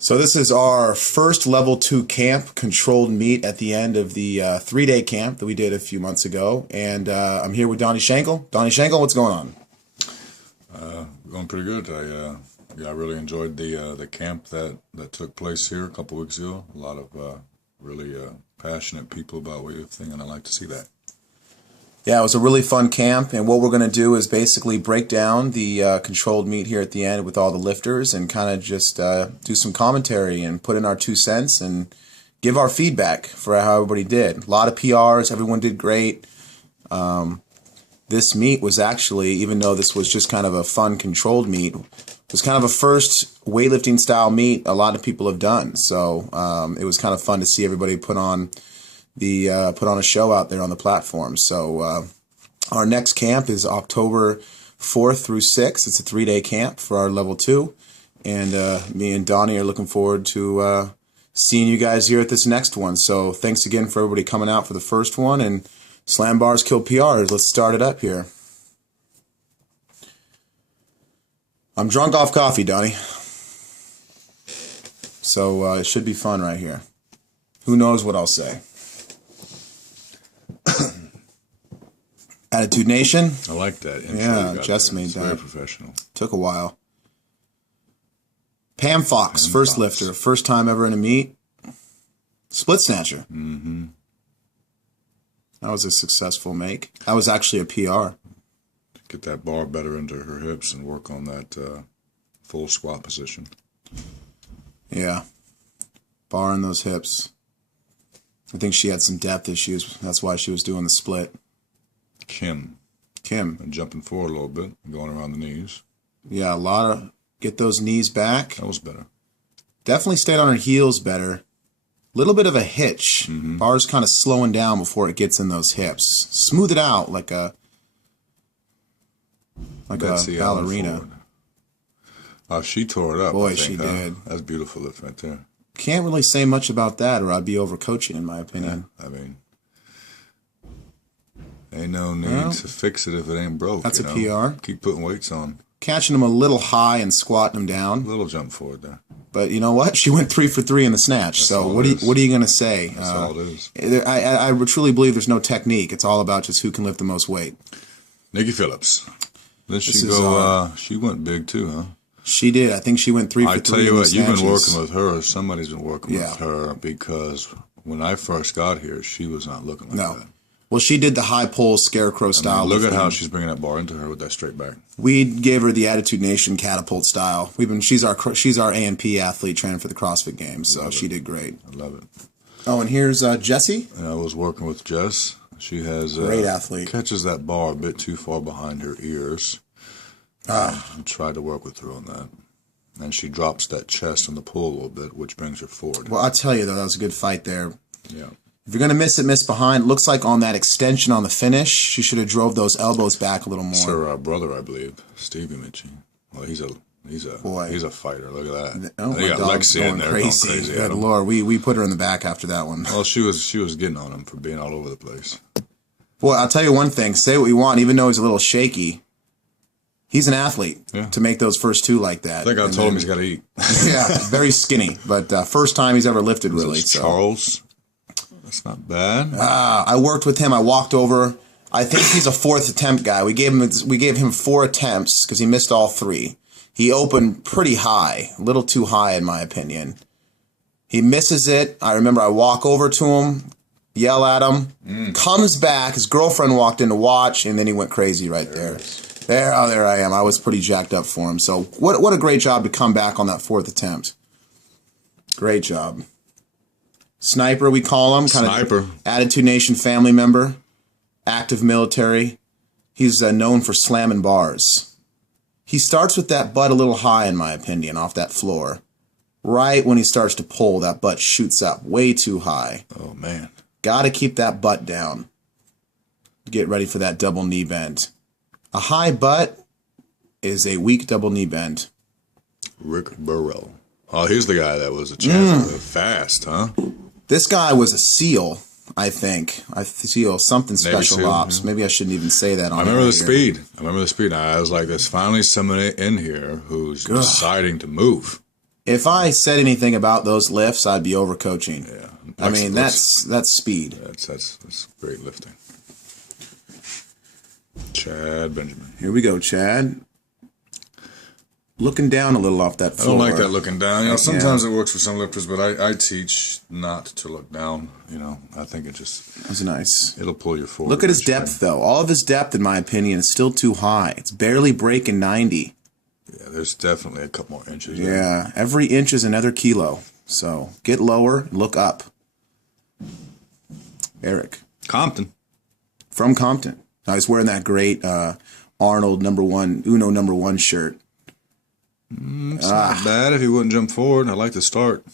So this is our first level 2 camp controlled meet at the end of the 3-day camp that we did a few months ago. And I'm here with Donny Shankle. Donny Shankle, what's going on? Going pretty good. I really enjoyed the camp that took place here a couple weeks ago. A lot of really passionate people about weightlifting, and I like to see that. Yeah, it was a really fun camp, and what we're going to do is basically break down the controlled meet here at the end with all the lifters and kind of just do some commentary and put in our 2 cents and give our feedback for how everybody did. A lot of PRs, everyone did great. This meet was actually, even though this was just kind of a fun controlled meet, it was kind of a first weightlifting style meet a lot of people have done. So it was kind of fun to see everybody put on a show out there on the platform. So our next camp is October 4th through 6th. It's a 3-day camp for our level 2. And me and Donny are looking forward to seeing you guys here at this next one. So thanks again for everybody coming out for the first one. And Slam Bars Kill PRs. Let's start it up here. I'm drunk off coffee, Donny. So it should be fun right here. Who knows what I'll say. Attitude Nation. I like that. Yeah, Jess made that. Very professional. Took a while. Pam Fox, first lifter, first time ever in a meet. Split snatcher. Mm-hmm. That was a successful make. That was actually a PR. Get that bar better into her hips and work on that full squat position. Yeah. Bar in those hips. I think she had some depth issues. That's why she was doing the split. Kim. And jumping forward a little bit, going around the knees. Yeah, a lot of get those knees back. That was better. Definitely stayed on her heels better. Little bit of a hitch. Mm-hmm. Bar's kind of slowing down before it gets in those hips. Smooth it out like a Betsey ballerina. Oh, she tore it up. Boy, I think, she did. That's beautiful lift right there. Can't really say much about that, or I'd be overcoaching, in my opinion. Yeah, I mean, ain't no need to fix it if it ain't broke. That's a PR. Keep putting weights on. Catching them a little high and squatting them down. A little jump forward there. But you know what? She went 3 for 3 in the snatch. That's so what are you going to say? That's all it is. I truly believe there's no technique. It's all about just who can lift the most weight. Niki Phillips. Then she went big too, huh? She did. I think she went 3 for 3. I tell you what, you've been working with her. Somebody's been working with her, because when I first got here, she was not looking like that. Well, she did the high pull scarecrow style. Look at how she's bringing that bar into her with that straight back. We gave her the Attitude Nation catapult style. She's our A&P athlete training for the CrossFit Games, so she did great. I love it. Oh, and here's Jessie. I was working with Jess. She has great athlete. Catches that bar a bit too far behind her ears. I tried to work with her on that. And she drops that chest on the pull a little bit, which brings her forward. Well, I'll tell you, though, that was a good fight there. Yeah. If you're going to miss behind. Looks like on that extension on the finish, she should have drove those elbows back a little more. It's her brother, I believe, Stevie Michie. Well, he's a fighter. Look at that. Oh, my dog's going crazy. Good Lord, we put her in the back after that one. Well, she was getting on him for being all over the place. Boy, I'll tell you one thing. Say what you want, even though he's a little shaky. He's an athlete to make those first 2 like that. I think I told him he's got to eat. Yeah, very skinny, but first time he's ever lifted, really. Charles? That's not bad. I worked with him. I walked over. I think he's a 4th attempt guy. We gave him 4 attempts because he missed all 3. He opened pretty high, a little too high in my opinion. He misses it. I remember I walk over to him, yell at him, comes back. His girlfriend walked in to watch, and then he went crazy right there. There I am. I was pretty jacked up for him. So what a great job to come back on that 4th attempt. Great job. Sniper, we call him. Sniper. Attitude Nation family member. Active military. He's known for slamming bars. He starts with that butt a little high, in my opinion, off that floor. Right when he starts to pull, that butt shoots up way too high. Oh, man. Got to keep that butt down. Get ready for that double knee bend. A high butt is a weak double knee bend. Rick Burrell. Oh, he's the guy that was a champion. Fast, huh? This guy was a SEAL, I think. I SEAL, something special SEAL, ops. Maybe I shouldn't even say that on I remember the speed. I was like, there's finally somebody in here who's deciding to move. If I said anything about those lifts, I'd be overcoaching. Yeah. I mean, that's speed. That's great lifting. Chad Benjamin. Here we go, Chad. Looking down a little off that floor. I don't like that looking down. You know, sometimes it works for some lifters, but I teach not to look down. You know, I think it just... That's nice. It'll pull you forward. Look at his depth, though. All of his depth, in my opinion, is still too high. It's barely breaking 90. Yeah, there's definitely a couple more inches. Yeah, every inch is another kilo. So get lower, look up. Eric. Compton. From Compton. I was wearing that great Arnold Uno number one shirt. It's not bad if he wouldn't jump forward. I like to start.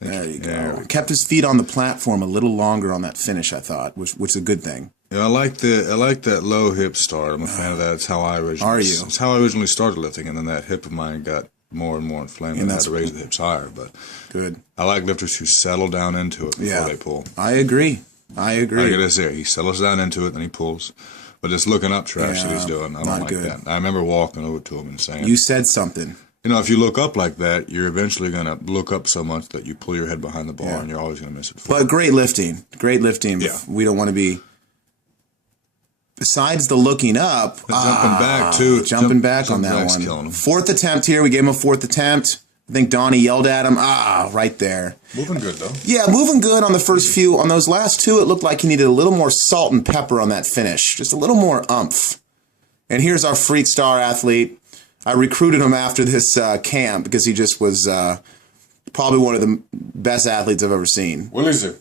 There you go. Kept his feet on the platform a little longer on that finish, I thought, which is a good thing. Yeah, I like that low hip start. I'm a fan of that. It's how I originally. Are you? It's how I originally started lifting, and then that hip of mine got more and more inflamed, and I had to raise the hips higher. But good. I like lifters who settle down into it before they pull. I agree. Like it is there. He settles down into it, and he pulls. But just looking up trash that he's doing, I don't like that. I remember walking over to him and saying, "You said something." You know, if you look up like that, you're eventually going to look up so much that you pull your head behind the bar, and you're always going to miss it. But great lifting. Yeah. We don't want to be... Besides the looking up... jumping back, too. Jumping back on that one. Fourth attempt here. We gave him a fourth attempt. I think Donnie yelled at him. Right there. Moving good, though. Yeah, moving good on the first few. On those last two, it looked like he needed a little more salt and pepper on that finish. Just a little more umph. And here's our freak star athlete. I recruited him after this camp because he just was probably one of the best athletes I've ever seen. Willie Xu.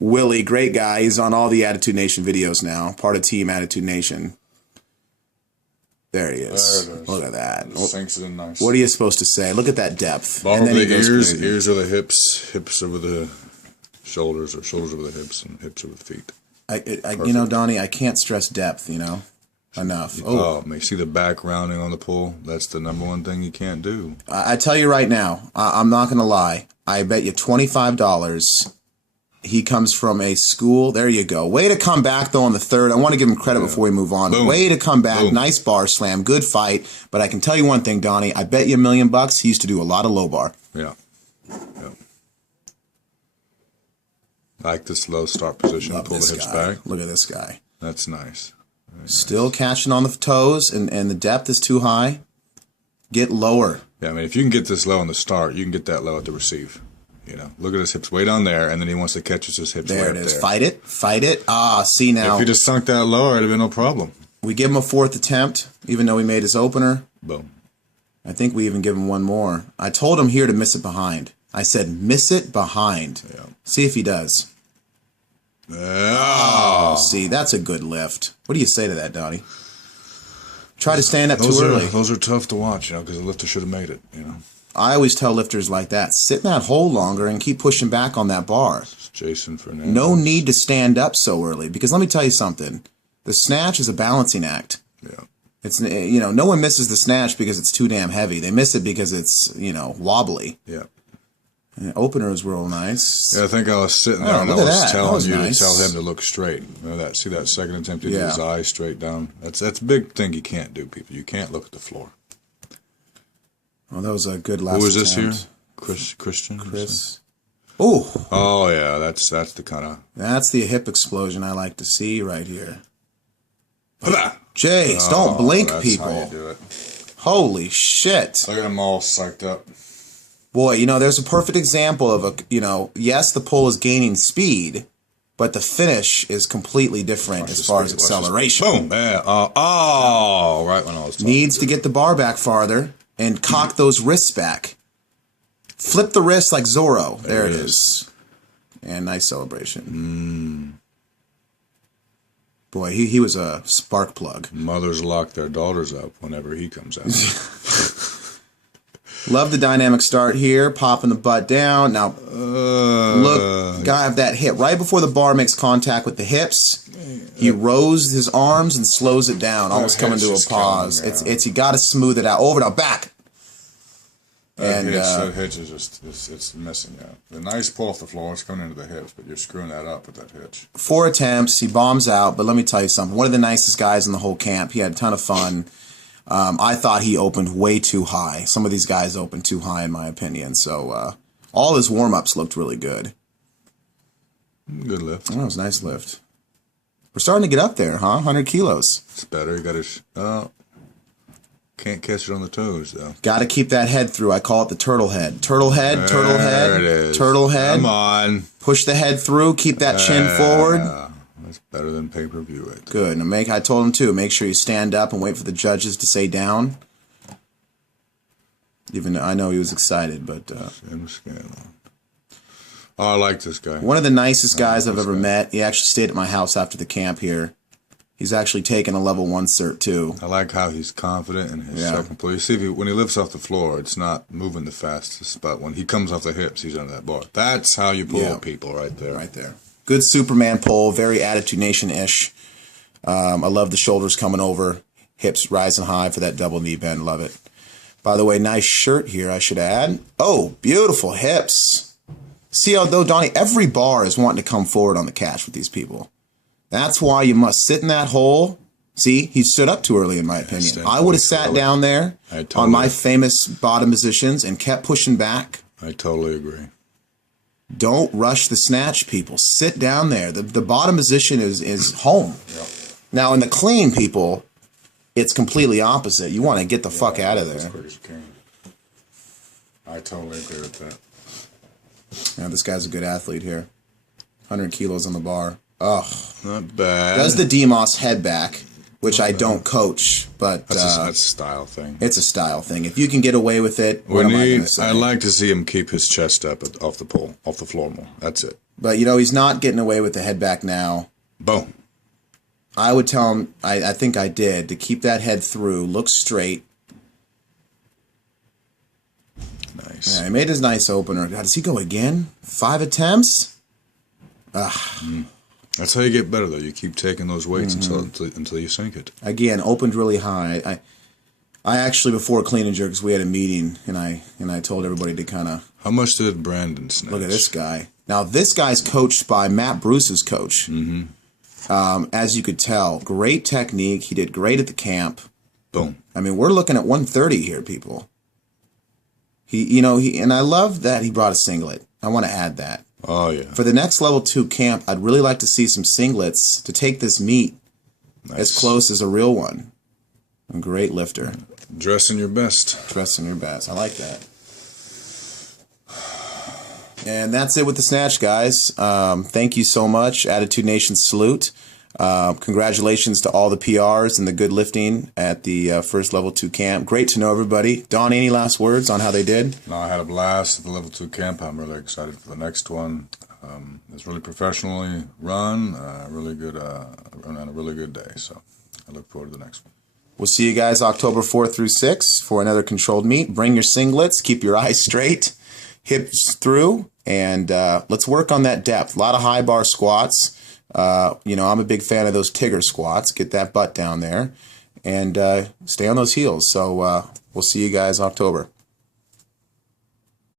Willie, great guy. He's on all the Attitude Nation videos now. Part of Team Attitude Nation. There he is. There it is. Look at that. Sinks it in nice. What are you supposed to say? Look at that depth. Bar over the ears over the hips over the shoulders, or shoulders over the hips, and hips over the feet. You know, Donnie, I can't stress depth, enough. Oh, man, you see the back rounding on the pull? That's the number one thing you can't do. I tell you right now, I'm not going to lie. I bet you $25 he comes from a school. There you go. Way to come back, though, on the third. I want to give him credit before we move on. Boom. Way to come back. Boom. Nice bar slam. Good fight. But I can tell you one thing, Donnie. I bet you $1 million he used to do a lot of low bar. Yeah. I like this low start position. Pull the hips back. Look at this guy. That's nice. Still catching on the toes, and the depth is too high. Get lower. Yeah, I mean, if you can get this low on the start, you can get that low at the receive. Look at his hips way down there, and then he wants to catch his hips there way it up is. there. Fight it. See now. If he just sunk that lower, it'd have been no problem. We give him a fourth attempt, even though he made his opener. Boom. I think we even give him one more. I told him here to miss it behind. I said, miss it behind. Yeah. See if he does. Oh. See, that's a good lift. What do you say to that, Donnie? Try to stand up too early. Those are tough to watch, because the lifter should have made it, I always tell lifters like that, sit in that hole longer and keep pushing back on that bar. Jason Fernandez. No need to stand up so early, because let me tell you something. The snatch is a balancing act. Yeah. It's, no one misses the snatch because it's too damn heavy. They miss it because it's, wobbly. Yeah. And the opener is real nice. Yeah, I think I was sitting there and I was telling you to tell him to look straight. See that second attempt to get his eyes straight down? That's a big thing you can't do, people. You can't look at the floor. Well, that was a good last attempt. Who was this here? Christian? Chris. Oh. Oh, yeah, that's the kind of... That's the hip explosion I like to see right here. Hola. Jace, don't blink, that's people. How you do it. Holy shit. Look at them all psyched up. Boy, there's a perfect example of yes, the pull is gaining speed, but the finish is completely different as far as acceleration. Boom. Yeah. Right when I was talking. Needs to get the bar back farther and cock those wrists back. Flip the wrist like Zorro. There it is. And nice celebration. Boy, he was a spark plug. Mothers lock their daughters up whenever he comes out. Love the dynamic start here, popping the butt down. Now, look, guy have that hip. Right before the bar makes contact with the hips, he rows his arms and slows it down, almost coming to a pause. It's you got to smooth it out. Over now, back. That hitch is just, it's missing out. The nice pull off the floor, it's coming into the hips, but you're screwing that up with that hitch. 4 attempts, he bombs out, but let me tell you something. One of the nicest guys in the whole camp. He had a ton of fun. I thought he opened way too high. Some of these guys opened too high, in my opinion. So all his warm-ups looked really good. Good lift. Oh, that was a nice lift. We're starting to get up there, huh? 100 kilos. It's better. You got to... can't catch it on the toes, though. Got to keep that head through. I call it the turtle head. Turtle head, turtle head, There it is. turtle head. Come on. Push the head through. Keep that chin forward. That's better than pay-per-view it. Good. And I told him, too, make sure you stand up and wait for the judges to say down. Even though I know he was excited, but... Scanlon. Oh, I like this guy. One of the nicest guys I've ever met. He actually stayed at my house after the camp here. He's actually taken a level 1 cert, too. I like how he's confident in his second pull. You see, when he lifts off the floor, it's not moving the fastest, but when he comes off the hips, he's under that bar. That's how you pull people right there. Right there. Good Superman pull, very Attitude Nation-ish. I love the shoulders coming over, hips rising high for that double knee bend. Love it. By the way, nice shirt here, I should add. Oh, beautiful hips. See how, though, Donnie, every bar is wanting to come forward on the catch with these people. That's why you must sit in that hole. See, he stood up too early, in my opinion. I would have sat down there on my famous bottom positions and kept pushing back. I totally agree. Don't rush the snatch, people. Sit down there. The bottom position is home. Yep. Now, in the clean, people, it's completely opposite. You want to get the fuck out of there. As quick as you can. I totally agree with that. Yeah, this guy's a good athlete here. 100 kilos on the bar. Oh, not bad. Does the DeMoss head back, which I don't coach, but that's a style thing. It's a style thing. If you can get away with it, what am I going to say? I like to see him keep his chest up off the floor more. That's it. But he's not getting away with the head back now. Boom. I would tell him. I think I did to keep that head through, look straight. Nice. Yeah, he made his nice opener. God, does he go again? 5 attempts? That's how you get better, though. You keep taking those weights until you sink it. Again, opened really high. I actually, before Clean and Jerks, we had a meeting, and I told everybody to kind of... How much did Brandon snatch? Look at this guy. Now, this guy's coached by Matt Bruce's coach. Mm-hmm. As you could tell, great technique. He did great at the camp. Boom. I mean, we're looking at 130 here, people. And I love that he brought a singlet. I want to add that. Oh, yeah. For the next level 2 camp, I'd really like to see some singlets to take this meet as close as a real one. A great lifter. Dressing your best. Dressing your best. I like that. And that's it with the snatch, guys. Thank you so much. Attitude Nation salute. Congratulations to all the PRs and the good lifting at the first level 2 camp. Great to know everybody. Don, any last words on how they did? No, I had a blast at the level 2 camp. I'm really excited for the next one. It's really professionally run, really good, and a really good day. So I look forward to the next one. We'll see you guys October 4th through 6th for another controlled meet. Bring your singlets, keep your eyes straight, hips through, and let's work on that depth. A lot of high bar squats. I'm a big fan of those Tigger squats. Get that butt down there and stay on those heels. So we'll see you guys October.